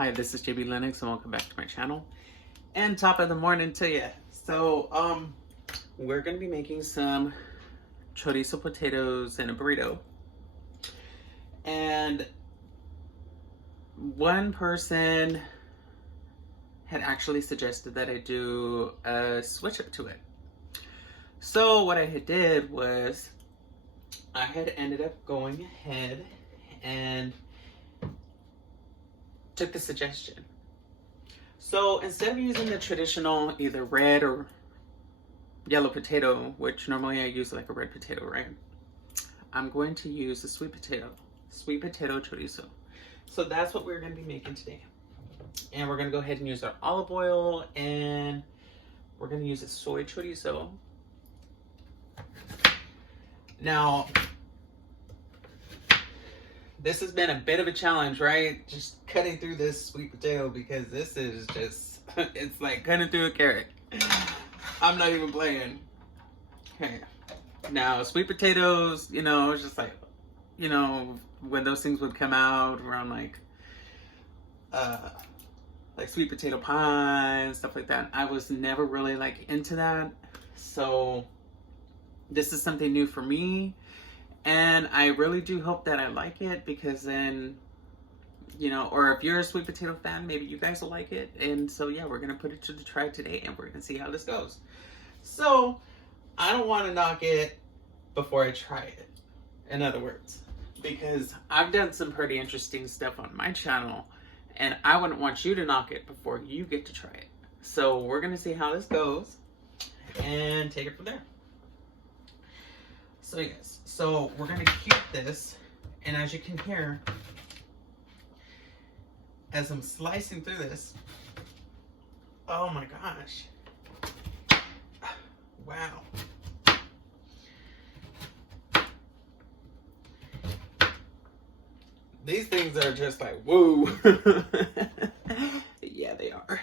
Hi, this is Bea Lennux and welcome back to my channel. And top of the morning to you. So, we're gonna be making some chorizo potatoes in a burrito. And one person had actually suggested that I do a switch up to it. So what I did was I had ended up going ahead and took the suggestion. So instead of using the traditional either red or yellow potato, which normally I use like a red potato, right? I'm going to use the sweet potato chorizo. So that's what we're going to be making today. And we're going to go ahead and use our olive oil, and we're going to use a soy chorizo. Now, this has been a bit of a challenge, right? Just cutting through this sweet potato, because this is just, it's like cutting through a carrot. I'm not even playing. Okay. Now, sweet potatoes, you know, it's just like, you know, when those things would come out around like sweet potato pie and stuff like that, I was never really like into that. So this is something new for me. And I really do hope that I like it, because then, you know, or if you're a sweet potato fan, maybe you guys will like it. And so, yeah, we're going to put it to the try today, and we're going to see how this goes. So, I don't want to knock it before I try it, in other words, because I've done some pretty interesting stuff on my channel, and I wouldn't want you to knock it before you get to try it. So, we're going to see how this goes and take it from there. So yes, so we're gonna keep this, and as you can hear, as I'm slicing through this, oh my gosh, wow. These things are just like, whoa. Yeah, they are.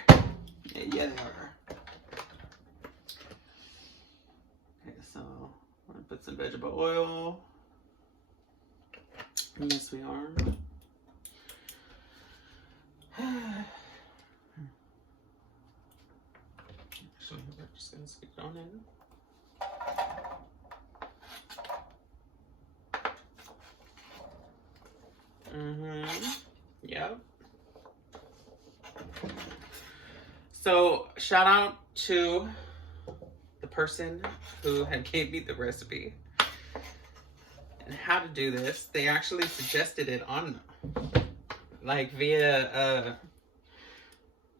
Yeah, they are. Okay, so I'm gonna put some vegetable oil. Yes, we are. Actually, we're just gonna stick it on in. Yep. So, shout out to the person who had gave me the recipe and how to do this. They actually suggested it on, like, via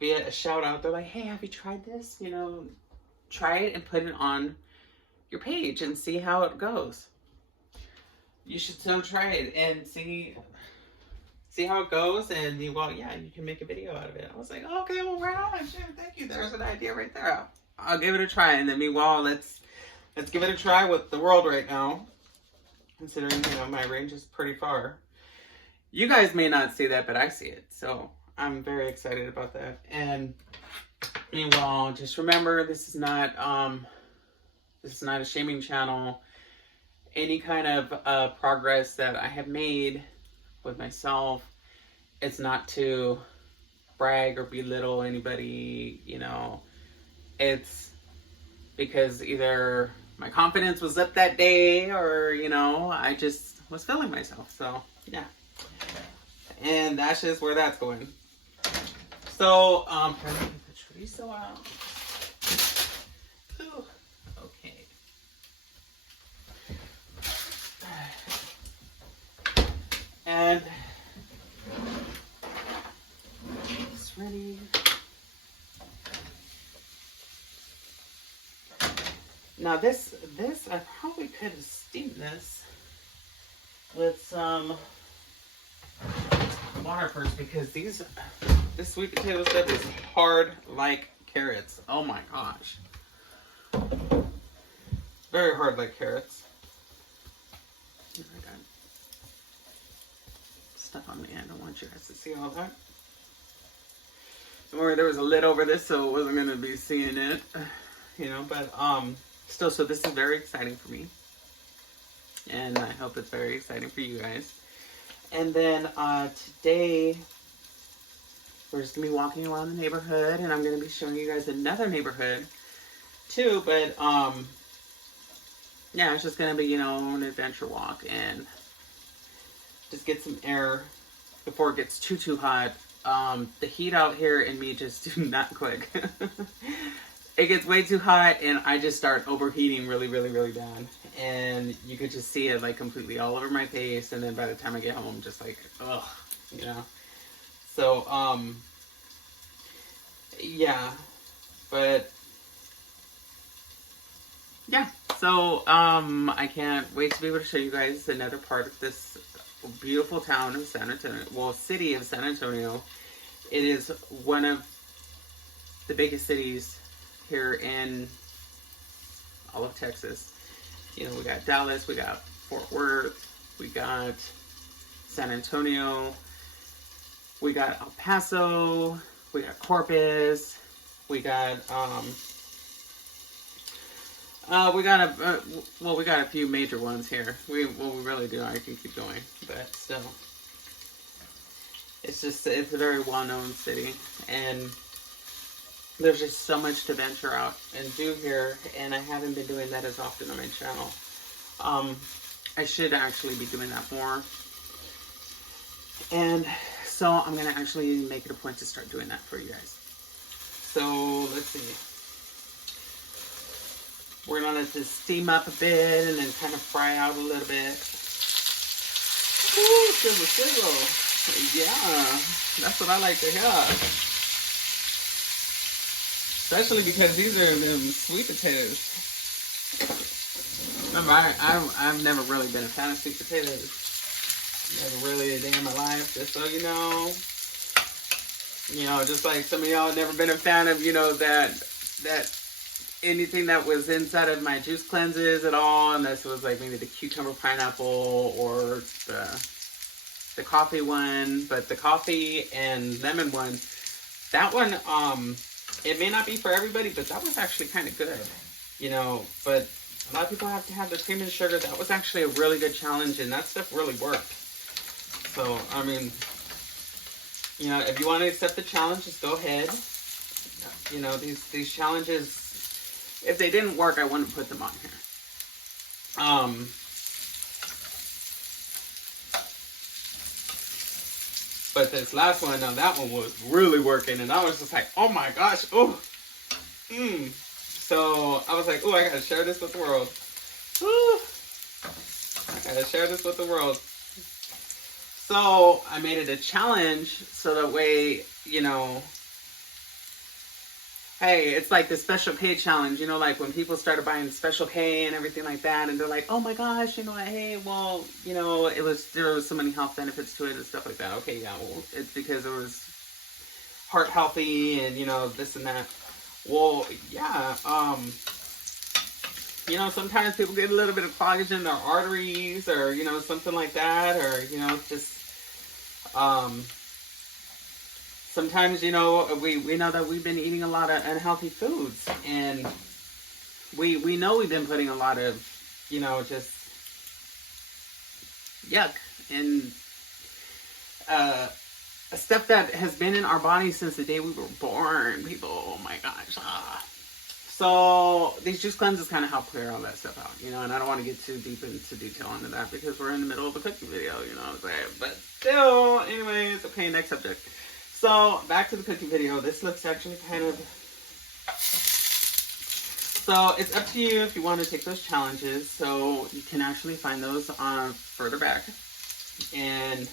a shout out. They're like, hey, have you tried this? You know, try it and put it on your page and see how it goes. You should still try it and see how it goes, and well, yeah, you can make a video out of it. I was like, okay, well, right on, sure, thank you. There's an idea right there. I'll give it a try, and then meanwhile, let's give it a try with the world right now, considering, you know, my range is pretty far. You guys may not see that, but I see it, so I'm very excited about that. And meanwhile, just remember, this is not a shaming channel. Any kind of progress that I have made with myself, it's not to brag or belittle anybody, you know. It's because either my confidence was up that day, or, you know, I just was feeling myself. So yeah, and that's just where that's going. So I'm going to put the chorizo out. Ooh, okay. And it's ready. Now this I probably could have steamed this with some water first, because this sweet potato stuff is hard like carrots. Oh my gosh. Very hard like carrots. I got stuff on me. I don't want you guys to see all that. Don't worry, there was a lid over this, so it wasn't going to be seeing it, you know, but still, so this is very exciting for me, and I hope it's very exciting for you guys. And then today we're just gonna be walking around the neighborhood, and I'm gonna be showing you guys another neighborhood too. But yeah, it's just gonna be, you know, an adventure walk and just get some air before it gets too hot. The heat out here and me just do not click. It gets way too hot and I just start overheating really bad. And you could just see it like completely all over my face. And then by the time I get home, I'm just like, ugh, you know. So, yeah, but yeah. So, I can't wait to be able to show you guys another part of this beautiful town of San Antonio. Well, city of San Antonio. It is one of the biggest cities here in all of Texas. You know, we got Dallas, we got Fort Worth, we got San Antonio, we got El Paso, we got Corpus, we got we got a few major ones here. We really do. I can keep going, but still, it's a very well-known city, and there's just so much to venture out and do here, and I haven't been doing that as often on my channel. I should actually be doing that more, and so I'm gonna actually make it a point to start doing that for you guys. So let's see. We're gonna let this steam up a bit and then kind of fry out a little bit. Ooh, sizzle, sizzle. Yeah, that's what I like to hear. Especially because these are them sweet potatoes. Remember, I've never really been a fan of sweet potatoes. Never really a day in my life, just so you know. You know, just like some of y'all never been a fan of, you know, that anything that was inside of my juice cleanses at all, unless it was like maybe the cucumber pineapple or the coffee one. But the coffee and lemon one, that one, it may not be for everybody, but that was actually kind of good, you know. But a lot of people have to have the cream and sugar. That was actually a really good challenge, and that stuff really worked. So, I mean, you know, if you want to accept the challenge, just go ahead. You know, these challenges, if they didn't work, I wouldn't put them on here. But this last one, now that one was really working, and I was just like, oh my gosh, oh, So I was like, oh, I gotta share this with the world. Ooh. I gotta share this with the world. So I made it a challenge, so that way, you know, hey, it's like the Special K challenge, you know, like when people started buying the Special K and everything like that, and they're like, oh my gosh, you know, hey, well, you know, there was so many health benefits to it and stuff like that. Okay, yeah, well, it's because it was heart healthy and, you know, this and that. Well, yeah, you know, sometimes people get a little bit of cloggage in their arteries, or, you know, something like that, or, you know, just, sometimes, you know, we know that we've been eating a lot of unhealthy foods, and we know we've been putting a lot of, you know, just yuck and stuff that has been in our bodies since the day we were born, people. Oh my gosh. So these juice cleanses kind of help clear all that stuff out, you know, and I don't want to get too deep into detail into that because we're in the middle of a cooking video, you know what I'm saying? But still, anyways, okay, next subject. So back to the cooking video. This looks actually kind of, so it's up to you if you want to take those challenges. So you can actually find those on further back, and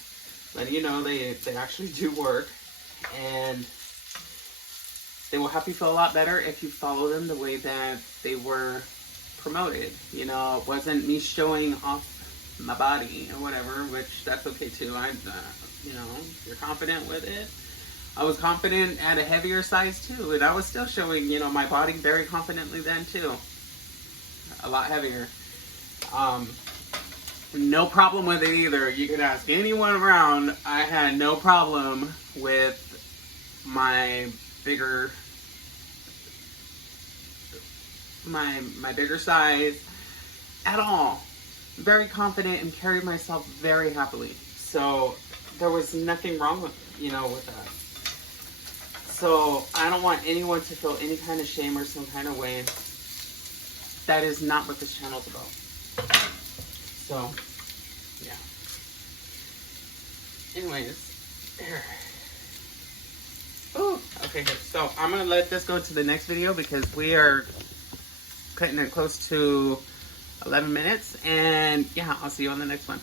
letting you know they actually do work, and they will help you feel a lot better if you follow them the way that they were promoted. You know, it wasn't me showing off my body or whatever, which that's okay too. You know, you're confident with it. I was confident at a heavier size too, and I was still showing, you know, my body very confidently then too. A lot heavier. No problem with it either. You could ask anyone around. I had no problem with my bigger, my bigger size at all. Very confident and carried myself very happily. So there was nothing wrong with, you know, with that. So I don't want anyone to feel any kind of shame or some kind of way. That is not what this channel is about. So, yeah. Anyways, there. Oh, okay, good. So I'm going to let this go to the next video because we are cutting it close to 11 minutes. And yeah, I'll see you on the next one.